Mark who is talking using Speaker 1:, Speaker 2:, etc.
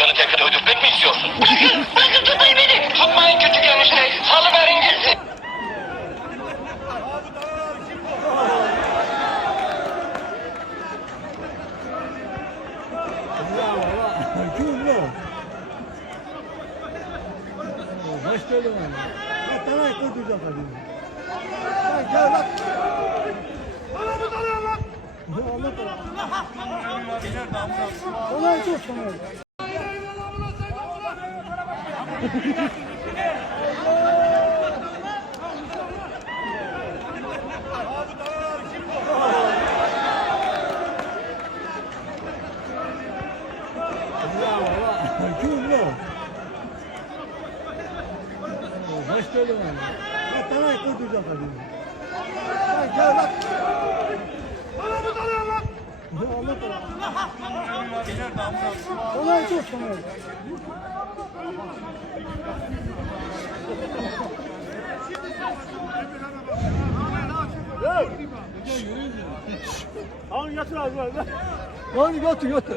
Speaker 1: insanı tekrar öldürtmek mi istiyorsun? Bırakın, bırakın tutmayın beni. Tutmayın küçük enişte. Salıverin gitsin.
Speaker 2: Geldin. Ya sana kurtulacağım hadi. Lan gel lan. Anamı dalıyor lan. Allah Allah. Olay çok sana. Hoş geldin. Ya sana kurtulacağım hadi. Gel lan. Anamı dalıyor lan. Allah Allah. Olay çok sana. Al yatır abi. Lan götür götür.